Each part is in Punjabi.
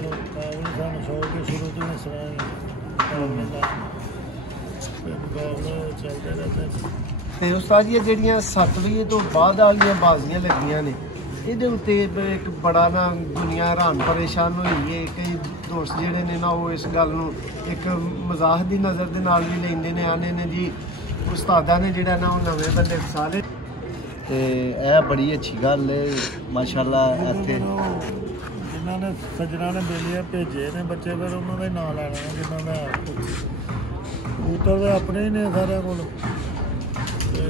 ਚਲੋ ਮੁਕਾਬਲੇ ਸਾਨੂੰ ਸ਼ੌਕ ਕੇ ਸ਼ੁਰੂ ਤੋਂ ਇਸ ਤਰ੍ਹਾਂ ਮੁਕਾਬਲੇ ਚੱਲਦੇ ਰਹਿੰਦੇ। ਤੇ ਉਸਤਾਦ ਜੀ ਜਿਹੜੀਆਂ 7 ਵਜੇ ਤੋਂ ਬਾਅਦ ਵਾਲੀਆਂ ਬਾਜ਼ੀਆਂ ਲੱਗੀਆਂ ਨੇ ਇਹਦੇ ਉੱਤੇ ਇੱਕ ਬੜਾ ਨਾ ਦੁਨੀਆ ਹੈਰਾਨ ਪਰੇਸ਼ਾਨ ਹੋਈ ਹੈ। ਕਈ ਦੋਸਤ ਜਿਹੜੇ ਨੇ ਨਾ ਉਹ ਇਸ ਗੱਲ ਨੂੰ ਇੱਕ ਮਜ਼ਾਕ ਦੀ ਨਜ਼ਰ ਦੇ ਨਾਲ ਵੀ ਲੈਂਦੇ ਨੇ, ਆਨੇ ਨੇ ਜੀ ਉਸਤਾਦਾਂ ਨੇ ਜਿਹੜਾ ਨਾ ਉਹ ਨਵੇਂ ਬੰਦੇ ਫਸਾ ਲਏ। ਤੇ ਇਹ ਬੜੀ ਅੱਛੀ ਗੱਲ ਹੈ ਮਾਸ਼ਾਅੱਲਾ। ਇੱਥੇ ਜਿਨ੍ਹਾਂ ਨੇ ਸੱਜਣਾ ਨੇ ਬੇਲੀਆਂ ਭੇਜੇ ਨੇ ਬੱਚੇ, ਫਿਰ ਉਹਨਾਂ ਦਾ ਹੀ ਨਾਂ ਲੈਣਾ ਜਿਨ੍ਹਾਂ ਦਾ ਕਬੂਤਰ ਦੇ ਆਪਣੇ ਹੀ ਨੇ ਸਾਰਿਆਂ ਕੋਲ, ਤੇ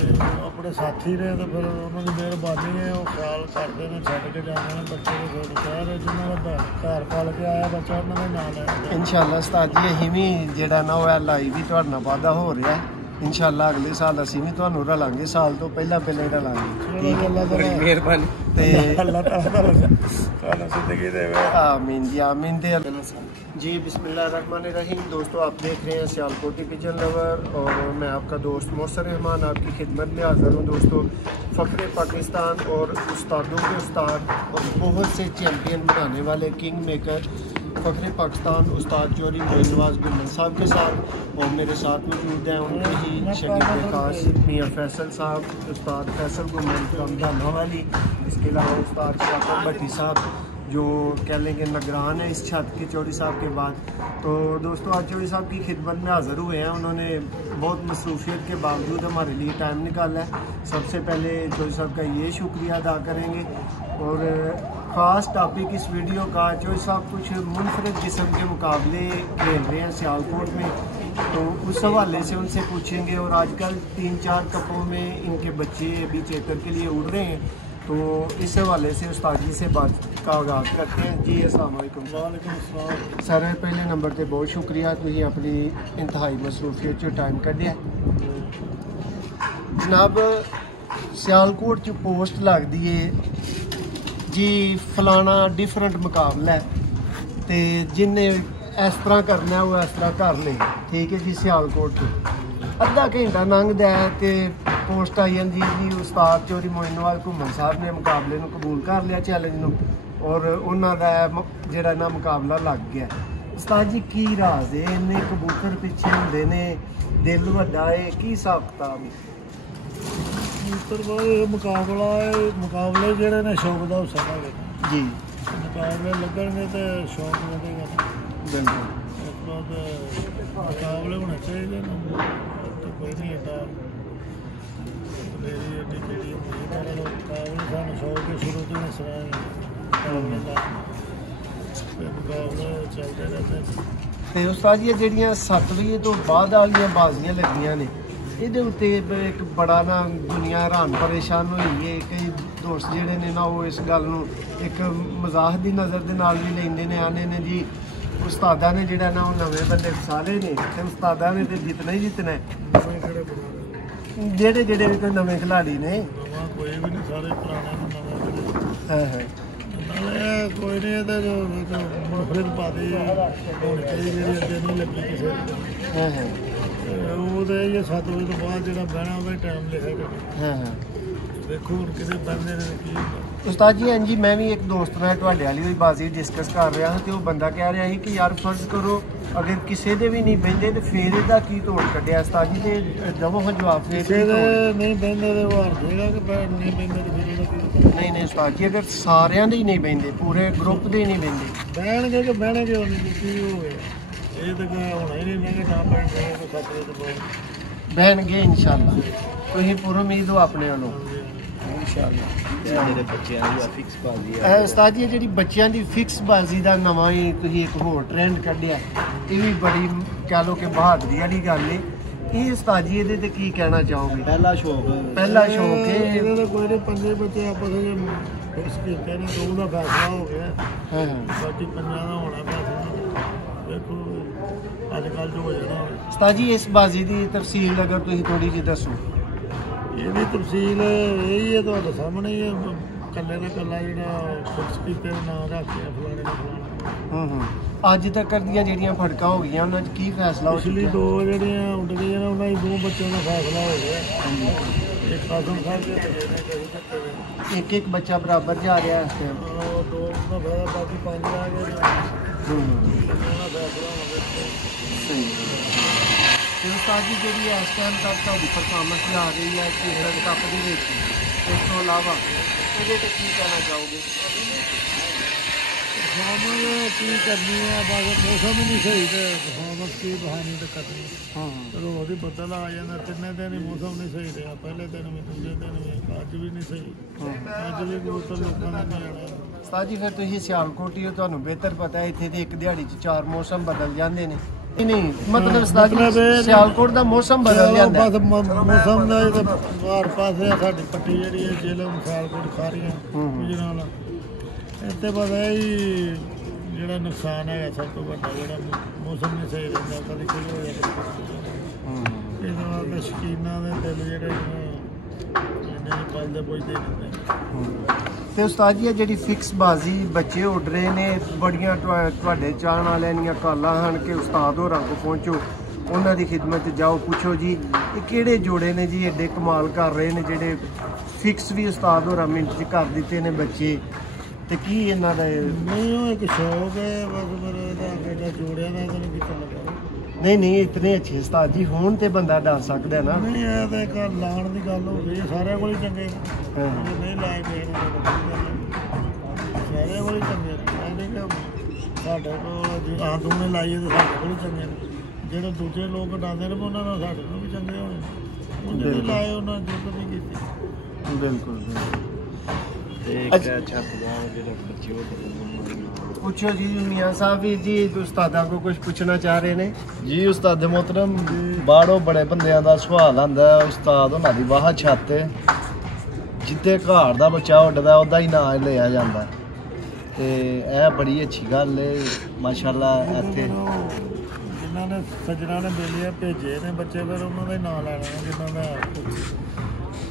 ਆਪਣੇ ਸਾਥੀ ਨੇ, ਤੇ ਫਿਰ ਉਹਨਾਂ ਦੀ ਮਿਹਰਬਾਨੀ ਹੈ ਉਹ ਖਿਆਲ ਕਰਦੇ ਨੇ, ਛੱਡ ਕੇ ਜਾਂਦੇ ਨੇ ਬੱਚੇ ਦੇ ਫਿਰ ਸ਼ਹਿਰ ਜਿਨ੍ਹਾਂ ਦਾ ਘਰ ਪਾਲ ਕੇ ਆਇਆ ਬੱਚਾ ਉਹਨਾਂ ਦਾ ਨਾਂ ਲੈਣਾ। ਇਨਸ਼ਾਅੱਲਾ ਉਸਤਾਦ ਜੀ ਅਸੀਂ ਵੀ ਜਿਹੜਾ ਨਾ ਉਹ ਲਾਈਵ ਵੀ ਤੁਹਾਡੇ ਨਾਲ ਵਾਅਦਾ ਹੋ ਰਿਹਾ। ਇਨਸ਼ਾਅੱਲਾ ਅਗਲੇ ਸਾਲ ਅਸੀਂ ਵੀ ਤੁਹਾਨੂੰ ਰਲਾਂਗੇ, ਸਾਲ ਤੋਂ ਪਹਿਲਾਂ ਰਲਾਂਗੇ। ਠੀਕ ਹੈ, ਅੱਲਾਹ ਬੜੀ ਮਿਹਰਬਾਨੀ ਤੇ अल्लाह ताला ज़िंदगी देवे। आमीन जी आमीन दे जी। बिस्मिल्लाहिर्रहमानिर्रहीम। दोस्तों आप देख रहे हैं सियालकोटी पिजन लवर और मैं आपका दोस्त मोहसिन रहमान आपकी खिदमत में हाज़िर हूँ। दोस्तों फ़ख्र पाकिस्तान और उस्तादों के उस्ताद और बहुत से चैम्पियन बनाने वाले किंग मेकर फ़ख्र पाकिस्तान उस्ताद चौधरी मोइन नवाज़ गुलमन साहब के साथ, और मेरे साथ मौजूद हैं उनके ही शकील खास मियाँ फैसल साहब, उस्ताद फैसल गुलमन रमज़ान वाली, इसके अलावा उस्ताद शाकिर भट्टी साहब जो कह लेंगे निगरान है इस छत के चौधरी साहब के बाद। तो दोस्तों आज चौधरी साहब की खिदमत में हाज़िर हुए हैं। उन्होंने बहुत मसरूफियत के बावजूद हमारे लिए टाइम निकाला है। सबसे पहले चौधरी साहब का ये शुक्रिया अदा करेंगे। और ख़ास टॉपिक इस वीडियो का, चौधरी साहब कुछ मुनफरद किस्म के मुकाबले खेल रहे हैं सियालकोट में, तो उस हवाले से उनसे पूछेंगे। और आजकल 3-4 कपों में इनके बच्चे अभी चेकर के लिए उड़ रहे हैं, तो इस हवाले से उस्ताद जी से बात का आगाज़ करते हैं। जी अस्सलाम वालेकुम। वालेकुम अस्सलाम। सर पहले नंबर पर बहुत शुक्रिया, तुसीं अपनी इंतहाई मसरूफियत चो टाइम कढ़िया। जनाब सियालकोट च पोस्ट लगदी है जी फलाना डिफरेंट मुकाबला है, तो जिन्हें इस तरह करना है वो इस तरह कर ले। ठीक है जी, सियालकोट अद्धा घंटा लंघदा है तो पोस्ट आई जाती जी उस्ताद चौधरी मोइन नवाज़ गुलमन साहब ने मुकाबले को कबूल कर लिया, चैलेंज को, और उन्होंने जिहड़ा ना मुकाबला लग गया। उस्ताद जी की राज है, इन्ने कबूतर पिछे होंदे ने, दिल वड्डा है, की हिसाब किताब कबूतर मुकाबला मुकाबले जिहड़े ने शौक दा हुस्सा है जी, मुकाबले लगणगे तो शौक लगेगा बिल्कुल। उस बाद मुकाबले होने चाहिए ना, तो कोई नहीं एडा मेरी एड्डी केड़ी मुकाबले सानूं शौक के शुरू तो इस तरह मुकाबले चलते रहते। ਤੇ ਉਸਤਾਦ ਜੀ ਜਿਹੜੀਆਂ 7 ਵਜੇ ਤੋਂ ਬਾਅਦ ਵਾਲੀਆਂ ਬਾਜ਼ੀਆਂ ਲੱਗੀਆਂ ਨੇ ਇਹਦੇ ਉੱਤੇ ਇੱਕ ਬੜਾ ਨਾ ਦੁਨੀਆ ਹੈਰਾਨ ਪਰੇਸ਼ਾਨ ਹੋਈ ਹੈ। ਕਈ ਦੋਸਤ ਜਿਹੜੇ ਨੇ ਨਾ ਉਹ ਇਸ ਗੱਲ ਨੂੰ ਇੱਕ ਮਜ਼ਾਕ ਦੀ ਨਜ਼ਰ ਦੇ ਨਾਲ ਵੀ ਲੈਂਦੇ ਨੇ, ਆਨੇ ਨੇ ਜੀ ਉਸਤਾਦਾਂ ਨੇ ਜਿਹੜਾ ਨਾ ਉਹ ਨਵੇਂ ਬੰਦੇ ਫਸਾ ਲਏ ਨੇ, ਤੇ ਉਸਤਾਦਾਂ ਨੇ ਤੇ ਜਿੱਤਣਾ ਹੀ ਜਿੱਤਣਾ ਹੈ। ਜਿਹੜੇ ਜਿਹੜੇ ਵੀ ਕੋਈ ਨਵੇਂ ਖਿਲਾੜੀ ਨੇ, ਕੋਈ ਵੀ ਨਹੀਂ, ਸਾਰੇ ਪੁਰਾਣੇ ਨਵੇਂ। ਹਾਂ ਹਾਂ कोई नहीं है तो मुनफरद पाती होनी चाहिए जी अगे नहीं लगी किसी हाँ हाँ वो तो ये 7 बजे तो बाद जो बहना वो टाइम लिखा हाँ हाँ देखो हूँ कितने बहने ने की। उस्ताद जी हाँ जी, मैं भी एक दोस्त ਨਾਲ ਤੁਹਾਡੇ ਵਾਲੀ ਹੋਈ ਬਾਜ਼ੀ ਡਿਸਕਸ ਕਰ ਰਿਹਾ ਹਾਂ, ਤੇ ਉਹ ਬੰਦਾ ਕਹਿ ਰਿਹਾ ਸੀ ਕਿ ਯਾਰ ਫਰਜ਼ ਕਰੋ ਅਗਰ ਕਿਸੇ ਦੇ ਵੀ ਨਹੀਂ ਬਹਿੰਦੇ ਤੇ ਫੇਰ ਇਹਦਾ ਕੀ ਤੋੜ ਕੱਢਿਆ। ਉਸਤਾਦ ਜੀ ਤੇ ਦਵੋ ਹਾਂ ਜਵਾਬ ਫੇਰ ਕਿਸੇ ਦੇ ਨਹੀਂ ਬਹਿੰਦੇ ਤੇ ਉਹ ਹਾਰ ਜਾਏਗਾ ਕਿ ਨਹੀਂ ਬਹਿੰਦੇ ਤੇ ਫਿਰ ਇਹਦਾ ਨਹੀਂ ਨਹੀਂ ਉਸਤਾਦ ਜੀ, ਅਗਰ ਸਾਰਿਆਂ ਦੇ ਹੀ ਨਹੀਂ ਬਹਿੰਦੇ, ਪੂਰੇ ਗਰੁੱਪ ਦੇ ਹੀ ਨਹੀਂ ਬਹਿੰਦੇ, ਬਹਿਣਗੇ ਕਿ ਬਹਿਣਗੇ ਉਹਨੇ ਕੀ ਹੋਵੇ, ਇਹ ਤਾਂ ਹੋਣਾ ਹੀ ਨਹੀਂ ਮੈਂ ਨਾ ਬਹਿਣਗੇ ਕੋਈ ਖਤਰੇ ਤੋਂ ਬਾਹਰ ਬਹਿਣਗੇ ਇਨਸ਼ਾਅੱਲਾ। ਤੁਸੀਂ ਪੂਰੀ ਉਮੀਦ ਹੋ ਆਪਣੇ ਵੱਲੋਂ ਇਨਸ਼ਾਅੱਲਾ। ਜਿਹੜੇ ਬੱਚਿਆਂ ਦੀ ਫਿਕਸ ਬਾਜ਼ੀ ਹੈ ਉਸਤਾਦ ਜੀ ਜਿਹੜੀ ਬੱਚਿਆਂ ਦੀ ਫਿਕਸ ਬਾਜ਼ੀ ਦਾ ਨਵਾਂ ਹੀ ਤੁਸੀਂ ਇੱਕ ਹੋਰ ਟ੍ਰੈਂਡ ਕੱਢਿਆ, ਇਹ ਵੀ ਬੜੀ ਕਹਿ ਲਓ ਕਿ ਬਹਾਦਰੀ ਵਾਲੀ ਗੱਲ ਹੈ। ਇਹ ਉਸਤਾਦ ਜੀ ਇਹਦੇ ਤੇ ਕੀ ਕਹਿਣਾ ਚਾਹੋਗੇ? ਪਹਿਲਾ ਸ਼ੌਕ ਹੈ ਇਹਦੇ ਤਾਂ ਕੋਈ ਨਹੀਂ, 5 ਬੱਚੇ ਆਪਸ ਵਿੱਚ ਫਿਕਸ ਕੀਤੇ ਨੇ, 2 ਦਾ ਫੈਸਲਾ ਹੋ ਗਿਆ, ਹਾਂ ਬਾਕੀ 5 ਦਾ ਹੋਣਾ ਫੈਸਲਾ। ਦੇਖੋ ਅੱਜ ਕੱਲ੍ਹ ਜੋ ਹੋ ਜਾਣਾ। ਉਸਤਾਦ ਜੀ ਇਸ ਬਾਜ਼ੀ ਦੀ ਤਫਸੀਲ ਅਗਰ ਤੁਸੀਂ ਥੋੜੀ ਜਿਹੀ ਦੱਸੋ। ਇਹਦੀ ਤਫਸੀਲ ਇਹੀ ਹੈ ਤੁਹਾਡੇ ਸਾਹਮਣੇ ਹੀ ਹੈ, ਕੱਲੇ ਦਾ ਕੱਲਾ ਜਿਹੜਾ ਫਿਕਸ ਕੀਤੇ ਨਾਂ ਰੱਖਿਆ ਫਲਾਣੇ ਦਾ ਫਲਾਣਾ। ਅੱਜ ਤੱਕ ਦੀਆਂ ਜਿਹੜੀਆਂ ਫੜਕਾਂ ਹੋ ਗਈਆਂ ਉਹਨਾਂ 'ਚ ਕੀ ਫੈਸਲਾ ਹੋ ਪਿਛਲੀ 2 ਜਿਹੜੀਆਂ ਉੱਡ ਗਈਆਂ ਨੇ ਉਹਨਾਂ ਦੀ 2 ਬੱਚਿਆਂ ਦਾ ਫੈਸਲਾ ਹੋ ਗਿਆ। ਇੱਕ ਆਜ਼ਮ ਸਾਹਿਬ ਦੇ ਇੱਕ ਬੱਚਾ ਬਰਾਬਰ ਜਾ ਰਿਹਾ ਇਸ ਟਾਈਮ। 2 ਦਾ ਫਾਇਦਾ, ਬਾਕੀ 5 ਆ ਗਏ। ਉਹਨਾਂ ਦਾ ਫੈਸਲਾ ਹੋਣਾ ਸਹੀ ਤੇ ਉਸਤਾਦ ਜੀ ਜਿਹੜੀ ਇਸ ਟਾਈਮ ਤੱਕ ਤੁਹਾਡੀ ਪਰਫਾਰਮੈਂਸ ਆ ਰਹੀ ਹੈ ਏਸ਼ੀਅਨ ਕੱਪ ਦੇ ਵਿੱਚ, ਇਸ ਤੋਂ ਇਲਾਵਾ ਇਹਦੇ ਤੇ ਕੀ ਕਹਿਣਾ ਚਾਹੋਗੇ? ਪਰਫਾਰਮੈਂਸ ਕੀ ਕਰਨੀ ਹੈ, ਬਸ ਮੌਸਮ ਹੀ ਨਹੀਂ ਸਹੀ ਤੇ ਪਰਫਾਰਮੈਂਸ ਕੀ ਬਹਾਨੀ ਤੇ ਕਰਨੀ। ਰੋਜ਼ ਹੀ ਬੱਦਲ ਆ ਜਾਂਦਾ, ਤਿੰਨੇ ਦਿਨ ਹੀ ਮੌਸਮ ਨਹੀਂ ਸਹੀ ਰਿਹਾ, ਪਹਿਲੇ ਦਿਨ ਵੀ ਦੂਜੇ ਦਿਨ ਵੀ, ਅੱਜ ਵੀ ਨਹੀਂ ਸਹੀ, ਅੱਜ ਵੀ ਕਬੂਤਰ ਲੋਕਾਂ ਨੇ ਨਹੀਂ ਆਉਣਾ। ਉਸਤਾਦ ਜੀ ਫਿਰ ਤੁਸੀਂ ਸਿਆਲਕੋਟ ਹੀ ਹੋ, ਤੁਹਾਨੂੰ ਬਿਹਤਰ ਪਤਾ ਹੈ ਇੱਥੇ ਤੇ ਇੱਕ ਦਿਹਾੜੀ 'ਚ 4 ਮੌਸਮ ਬਦਲ ਜਾਂਦੇ ਨੇ। ਨਹੀਂ ਮਤਲਬ ਉਸਤਾਦ ਜੀ ਸਿਆਲਕੋਟ ਦਾ ਮੌਸਮ ਬਦਲ ਜਾਂਦਾ ਬਸ ਮੌਸਮ ਦਾ ਇਹ ਤਾਂ ਹਰ ਪਾਸੇ ਸਾਡੀ ਪੱਟੀ ਜਿਹੜੀ ਹੈ ਜ਼ਿਲ੍ਹਾ ਸਿਆਲਕੋਟ ਖਾਰੀਆਂ ਗੁਜਰਾਂਵਾਲਾ, ਇੱਥੇ ਬਸ ਇਹੀ ਜਿਹੜਾ ਨੁਕਸਾਨ ਹੈਗਾ ਸਭ ਤੋਂ ਵੱਡਾ, ਜਿਹੜਾ ਮੌਸਮ ਨਹੀਂ ਸਹੀ ਰਹਿੰਦਾ, ਕਦੇ ਕਿਹੜੇ ਹੋ ਜਾਂਦਾ। ਇਹਦੇ ਨਾਲ ਤਾਂ ਸ਼ੌਕੀਨਾਂ ਦੇ ਦਿਲ ਜਿਹੜੇ ਜਿੰਨੇ ਪਲਦੇ ਪੁੱਜਦੇ ਰਹਿੰਦੇ। ਤੇ ਉਸਤਾਦ ਜੀ ਜਿਹੜੀ ਫਿਕਸ ਬਾਜ਼ੀ ਬੱਚੇ ਉੱਡ ਰਹੇ ਨੇ, ਬੜੀਆਂ ਤੁਹਾਡੇ ਚਾਹਣ ਵਾਲਿਆਂ ਦੀਆਂ ਕਾਲਾਂ ਹਨ ਕਿ ਉਸਤਾਦ ਹੋਰਾਂ ਕੋਲ ਪਹੁੰਚੋ, ਉਹਨਾਂ ਦੀ ਖਿਦਮਤ 'ਚ ਜਾਓ, ਪੁੱਛੋ ਜੀ ਇਹ ਕਿਹੜੇ ਜੋੜੇ ਨੇ ਜੀ ਐਡੇ ਕਮਾਲ ਕਰ ਰਹੇ ਨੇ, ਜਿਹੜੇ ਫਿਕਸ ਵੀ ਉਸਤਾਦ ਹੋਰਾਂ ਮਿੰਟ 'ਚ ਕਰ ਦਿੱਤੇ ਨੇ ਬੱਚੇ, ਤੇ ਕੀ ਇਹਨਾਂ ਦਾ ਨਹੀਂ ਉਹ ਇੱਕ ਸ਼ੌਕ ਹੈ ਬਸ ਮੇਰਾ ਜੋੜਿਆਂ ਦਾ ਤੈਨੂੰ ਕਿੱਥੇ ਲੱਗਾ। ਨਹੀਂ ਇਤਨੇ ਅੱਛੇ ਉਸਤਾਦ ਜੀ ਹੁਣ ਤੇ ਬੰਦਾ ਡਰ ਸਕਦਾ ਨਾ। ਨਹੀਂ ਇਹ ਤਾਂ ਇੱਕ ਲਾਉਣ ਦੀ ਗੱਲ ਹੋ ਗਈ, ਸਾਰਿਆਂ ਕੋਲ ਹੀ ਚੰਗੇ ਨਹੀਂ ਲਾਏ ਗਏ, ਸਾਰਿਆਂ ਕੋਲ ਹੀ ਚੰਗੇ ਨੇ, ਕਿ ਸਾਡੇ ਕੋਲ ਆਹ ਦੋਨੇ ਲਾਈਏ ਤਾਂ ਸਾਡੇ ਕੋਲ ਹੀ ਚੰਗੇ ਨੇ, ਜਿਹੜੇ ਦੂਜੇ ਲੋਕ ਡਾਂਦੇ ਨੇ ਉਹਨਾਂ ਨਾਲ ਸਾਡੇ ਕੋਲ ਵੀ ਚੰਗੇ ਹੋਣੇ, ਉਹਨੇ ਵੀ ਲਾਏ ਉਹਨਾਂ ਨੇ ਜੁੱਤ ਵੀ ਕੀਤੀ। ਬਿਲਕੁਲ ਪੁੱਛੋ ਜੀ ਮੀਆਂ ਸਾਹਿਬ ਵੀ ਜੀ ਉਸਤਾਦਾਂ ਕੋ ਕੁਝ ਪੁੱਛਣਾ ਚਾਹ ਰਹੇ ਨੇ ਜੀ। ਉਸਤਾਦ मोहतरम ਬਾਹਰੋਂ ਬੜੇ ਬੰਦਿਆਂ ਦਾ ਸਵਾਲ ਆਉਂਦਾ, ਉਸਤਾਦ ਉਹਨਾਂ ਦੀ ਵਾਹ ਛੱਤ ਜਿੱਥੇ ਘਾੜ ਦਾ ਬੱਚਾ ਉੱਡਦਾ ਉਹਦਾ ਹੀ ਨਾਂ ਲਿਆ ਜਾਂਦਾ, ਤੇ ਇਹ ਬੜੀ ਅੱਛੀ ਗੱਲ ਹੈ ਮਾਸ਼ਾਅੱਲਾ। ਇੱਥੇ ਜਿਨ੍ਹਾਂ ਨੇ ਸੱਜਣਾ ਨੇ ਬੇਲੀਆਂ ਭੇਜੇ ਨੇ ਬੱਚੇ, ਫਿਰ ਉਹਨਾਂ ਦਾ ਹੀ ਨਾਂ ਲੈਣਾ, ਜਿਨ੍ਹਾਂ ਦਾ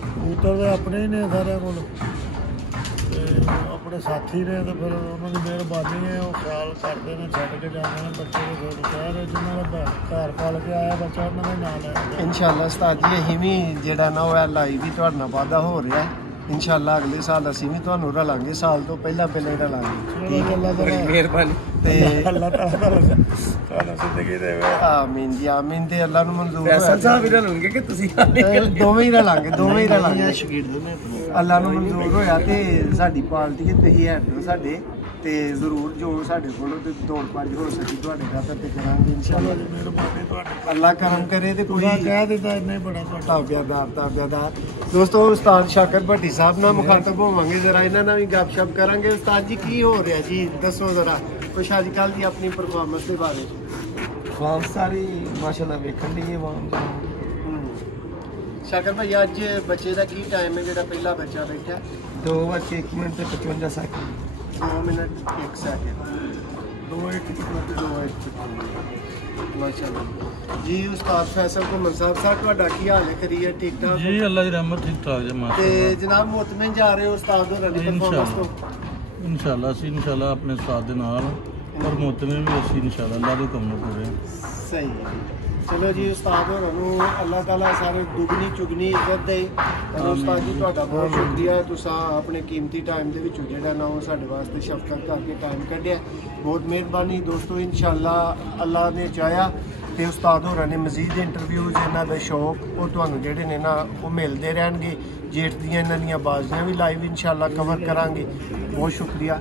ਕਬੂਤਰ ਦੇ ਆਪਣੇ ਹੀ ਨੇ ਸਾਰਿਆਂ ਕੋਲ, ਤੇ ਆਪਣੇ ਸਾਥੀ ਨੇ, ਤੇ ਫਿਰ ਉਹਨਾਂ ਦੀ ਮਿਹਰਬਾਨੀ ਹੈ, ਉਹ ਖਿਆਲ ਕਰਦੇ ਨੇ, ਛੱਡ ਕੇ ਜਾਂਦੇ ਨੇ ਬੱਚੇ ਦੇ, ਫਿਰ ਸ਼ਹਿਰ ਜਿਨ੍ਹਾਂ ਦਾ ਘਰ ਪਾਲ ਕੇ ਆਇਆ ਬੱਚਾ ਉਹਨਾਂ ਦਾ ਹੀ ਨਾਂ ਲੈਣਾ। ਇਨਸ਼ਾਅੱਲਾ ਉਸਤਾਦ ਜੀ ਅਸੀਂ ਵੀ ਜਿਹੜਾ ਨਾ ਉਹ ਲਾਈਵ ਵੀ ਤੁਹਾਡੇ ਨਾਲ ਵਾਅਦਾ ਹੋ ਰਿਹਾ, ਇਨਸ਼ਾਅੱਲਾ ਅਗਲੇ ਸਾਲ ਅਸੀਂ ਵੀ ਤੁਹਾਨੂੰ ਰਲਾਂਗੇ, ਸਾਲ ਤੋਂ ਪਹਿਲਾਂ ਰਲਾਂਗੇ। ਠੀਕ ਅੱਲਾਹ ਤਾਲਾ ਮਿਹਰਬਾਨੀ ਤੇ ਅੱਲਾਹ ਤਾਲਾ ਤੁਹਾਨੂੰ ਜ਼ਿੰਦਗੀ ਦੇਵੇ। ਆਮੀਨ ਜੀ ਆਮੀਨ। ਤੇ ਅੱਲਾਹ ਨੂੰ ਮਨਜ਼ੂਰ ਹੋਇਆ ਫੈਸਲ ਸਾਹਿਬ ਵੀ ਰਲਣਗੇ ਕਿ ਤੁਸੀਂ ਦੋਵੇਂ ਹੀ ਰਲਾਂਗੇ, ਦੋਵੇਂ ਹੀ ਰਲਾਂਗੇ। ਸ਼ਗੀਰਦ ਨੇ ਅੱਲਾਹ ਨੂੰ ਮਨਜ਼ੂਰ ਹੋਇਆ ਤੇ ਸਾਡੀ ਪਾਰਟੀ ਤੁਸੀਂ ਹੈਡ ਹੋ ਸਾਡੇ, ਤੇ ਜ਼ਰੂਰ ਜੋ ਸਾਡੇ ਕੋਲੋਂ ਤੇ ਦੌੜ ਭੱਜ ਹੋ ਸਕੀ ਤੁਹਾਡੇ ਖਾਤਰ ਤੇ ਕਰਾਂਗੇ ਇਨਸ਼ਾਅੱਲਾ। ਮਿਹਰਬਾਨੀ ਤੁਹਾਡੀ, ਅੱਲਾਹ ਕਰਮ ਕਰੇ ਤੇ ਕੋਈ ਕਹਿ ਦਿੱਤਾ ਇੰਨੇ ਬੜਾ ਤੁਹਾਡਾ ਤਾਬਿਆਦਾਰ। ਦੋਸਤੋ ਉਸਤਾਦ ਸ਼ਾਕਰ ਭੱਟੀ ਸਾਹਿਬ ਨਾਲ ਮੁਖਾਤਬ ਹੋਵਾਂਗੇ, ਜ਼ਰਾ ਇਹਨਾਂ ਨਾਲ ਵੀ ਗੱਪਸ਼ਪ ਕਰਾਂਗੇ। ਉਸਤਾਦ ਜੀ ਕੀ ਹੋ ਰਿਹਾ ਜੀ, ਦੱਸੋ ਜ਼ਰਾ ਕੁਛ ਅੱਜ ਕੱਲ੍ਹ ਦੀ ਆਪਣੀ ਪਰਫਾਰਮੈਂਸ ਦੇ ਬਾਰੇ। ਫਾਰਮ ਸਾਰੀ ਮਾਸ਼ਾਅੱਲਾ ਵੇਖਣ ਲਈ ਆਵਾਮ ਸ਼ਾਕਰ ਭਾਈ ਅੱਜ ਬੱਚੇ ਦਾ ਕੀ ਟਾਈਮ ਹੈ ਜਿਹੜਾ ਪਹਿਲਾ ਬੱਚਾ ਬੈਠਾ? 2:01 ਮਿੰਟ ਤੇ 55 ਸੈਕਿੰਡ 2 ਮਿੰਟ 1 ਸੈਕਿੰਡ 2:01 ਮਾਸ਼ਾਅੱਲਾ ਜੀ। ਉਸਤਾਦ ਫੈਸਲ ਘੁੰਮਣ ਸਾਹਿਬ ਤੁਹਾਡਾ ਕੀ ਹਾਲ ਹੈ? ਕਰੀਏ ਠੀਕ ਠਾਕ ਜੀ? ਅੱਲਾ ਦੀ ਰਹਿਮਤ ਠੀਕ ਠਾਕ ਜੀ ਮਾਸ਼ਾਅੱਲਾ। ਤੇ ਜਨਾਬ ਮੁਤਮਿਨ ਜਾ ਰਹੇ ਹੋ ਉਸਤਾਦ ਹੋਰਾਂ ਦੀ ਪਰਫਾਰਮੈਂਸ ਤੋਂ? ਇਨਸ਼ਾਅੱਲਾ ਅਸੀਂ ਇਨਸ਼ਾਅੱਲਾ ਆਪਣੇ ਉਸਤਾਦ ਦੇ ਨਾਲ, ਪਰ ਮੁਤਮਿਨ ਵੀ ਅਸੀਂ ਇਨਸ਼ਾਅੱਲਾ ਅੱਲਾ ਦੇ ਕੰਮ ਨੂੰ ਪੂਰੇ। ਸਹੀ ਹੈ। ਚਲੋ ਜੀ ਉਸਤਾਦ ਹੋਰਾਂ ਨੂੰ ਅੱਲਾਹ ਤਾਲਾ ਸਾਰੇ ਦੁਗਣੀ ਚੁਗਣੀ ਇੱਜ਼ਤ ਦੇ। ਉਸਤਾਦ ਜੀ ਤੁਹਾਡਾ ਬਹੁਤ ਸ਼ੁਕਰੀਆ, ਤੁਸੀਂ ਆਪਣੇ ਕੀਮਤੀ ਟਾਈਮ ਦੇ ਵਿੱਚੋਂ ਜਿਹੜਾ ਨਾ ਉਹ ਸਾਡੇ ਵਾਸਤੇ ਸ਼ਫਕਤ ਕਰਕੇ ਟਾਈਮ ਕੱਢਿਆ, ਬਹੁਤ ਮਿਹਰਬਾਨੀ ਦੋਸਤੋ। ਇਨਸ਼ਾਅੱਲਾ ਅੱਲਾਹ ਨੇ ਚਾਹਿਆ ਤੇ ਉਸਤਾਦ ਹੋਰਾਂ ਨੇ ਮਜ਼ੀਦ ਇੰਟਰਵਿਊਜ਼, ਇਹਨਾਂ ਦਾ ਸ਼ੌਕ ਉਹ ਤੁਹਾਨੂੰ ਜਿਹੜੇ ਨੇ ਨਾ ਉਹ ਮਿਲਦੇ ਰਹਿਣਗੇ। ਜੇਠ ਦੀਆਂ ਇਹਨਾਂ ਦੀਆਂ ਬਾਜ਼ੀਆਂ ਵੀ ਲਾਈਵ ਇਨਸ਼ਾਅੱਲਾ ਕਵਰ ਕਰਾਂਗੇ। ਬਹੁਤ ਸ਼ੁਕਰੀਆ।